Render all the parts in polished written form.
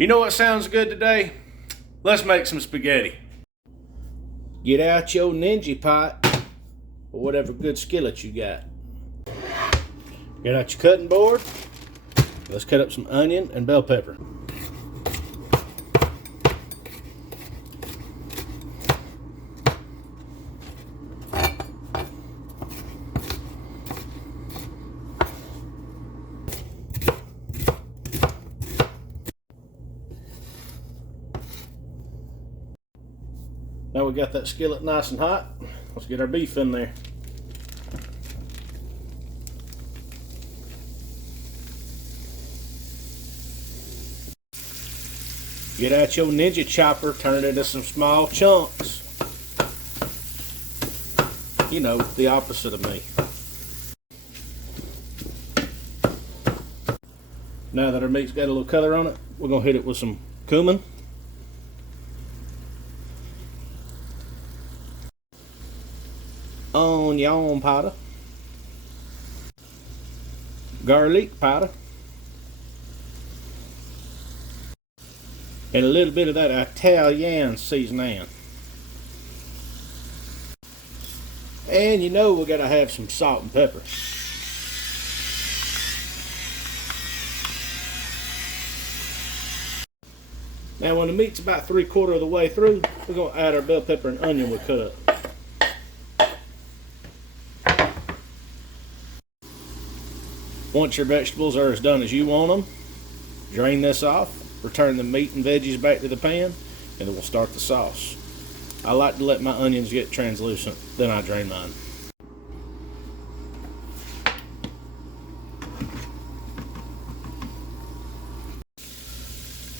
You know what sounds good today? Let's make some spaghetti. Get out your Ninja pot or whatever good skillet you got. Get out your cutting board. Let's cut up some onion and bell pepper. Now we got that skillet nice and hot. Let's get our beef in there. Get out your Ninja chopper, turn it into some small chunks. You know, the opposite of me. Now that our meat's got a little color on it, we're gonna hit it with some cumin. Onion powder, garlic powder, and a little bit of that Italian seasoning. And you know we gotta have some salt and pepper. Now when the meat's about 3/4 of the way through, we're gonna add our bell pepper and onion we cut up. Once your vegetables are as done as you want them, drain this off, return the meat and veggies back to the pan, and then we'll start the sauce. I like to let my onions get translucent, then I drain mine.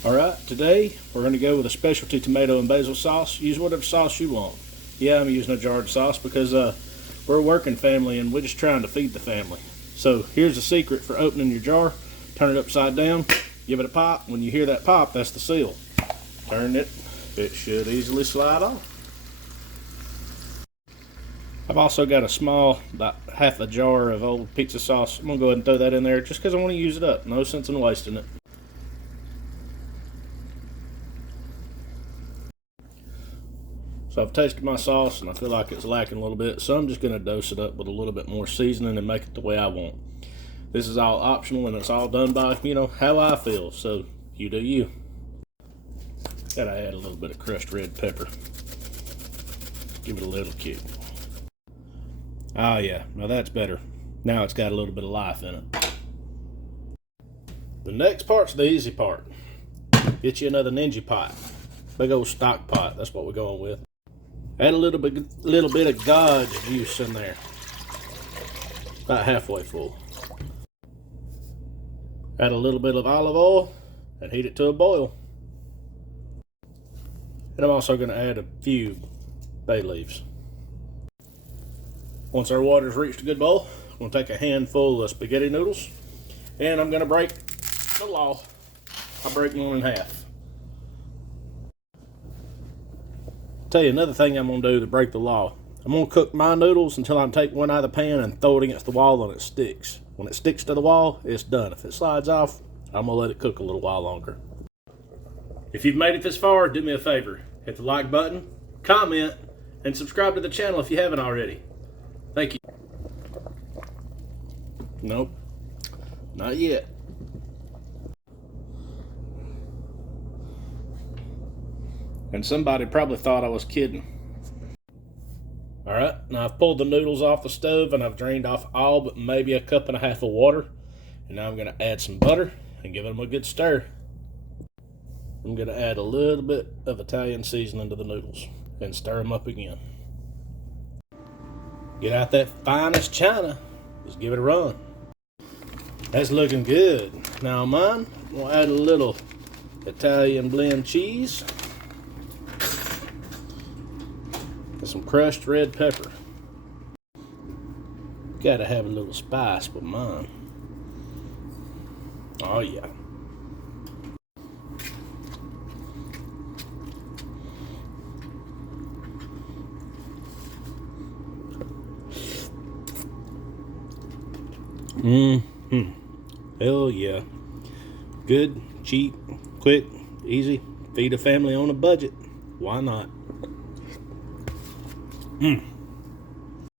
Alright, today we're going to go with a specialty tomato and basil sauce. Use whatever sauce you want. Yeah, I'm using a jarred sauce because we're a working family and we're just trying to feed the family. So here's the secret for opening your jar. Turn it upside down, give it a pop. When you hear that pop, that's the seal. Turn it, it should easily slide off. I've also got a small, about half a jar of old pizza sauce. I'm gonna go ahead and throw that in there just because I want to use it up. No sense in wasting it. So I've tasted my sauce and I feel like it's lacking a little bit, so I'm just going to dose it up with a little bit more seasoning and make it the way I want. This is all optional and it's all done by, you know, how I feel, so you do you. Gotta add a little bit of crushed red pepper. Give it a little kick. Oh yeah, now that's better. Now it's got a little bit of life in it. The next part's the easy part. Get you another Ninja pot. Big old stock pot, that's what we're going with. Add a little bit of God's juice in there. About halfway full. Add a little bit of olive oil and heat it to a boil. And I'm also going to add a few bay leaves. Once our water's reached a good boil, I'm going to take a handful of spaghetti noodles and I'm going to break the law. I break one in half. Tell you another thing I'm going to do to break the law. I'm going to cook my noodles until I take one out of the pan and throw it against the wall and it sticks. When it sticks to the wall, it's done. If it slides off, I'm going to let it cook a little while longer. If you've made it this far, do me a favor. Hit the like button, comment, and subscribe to the channel if you haven't already. Thank you. Nope, not yet. And somebody probably thought I was kidding. Alright, now I've pulled the noodles off the stove and I've drained off all but maybe a cup and a half of water. And now I'm going to add some butter and give them a good stir. I'm going to add a little bit of Italian seasoning to the noodles and stir them up again. Get out that finest china. Just give it a run. That's looking good. Now mine, we'll add a little Italian blend cheese. And some crushed red pepper. Gotta have a little spice with mine. Oh yeah. Hell yeah. Good, cheap, quick, Easy. Feed a family on a budget. Why not?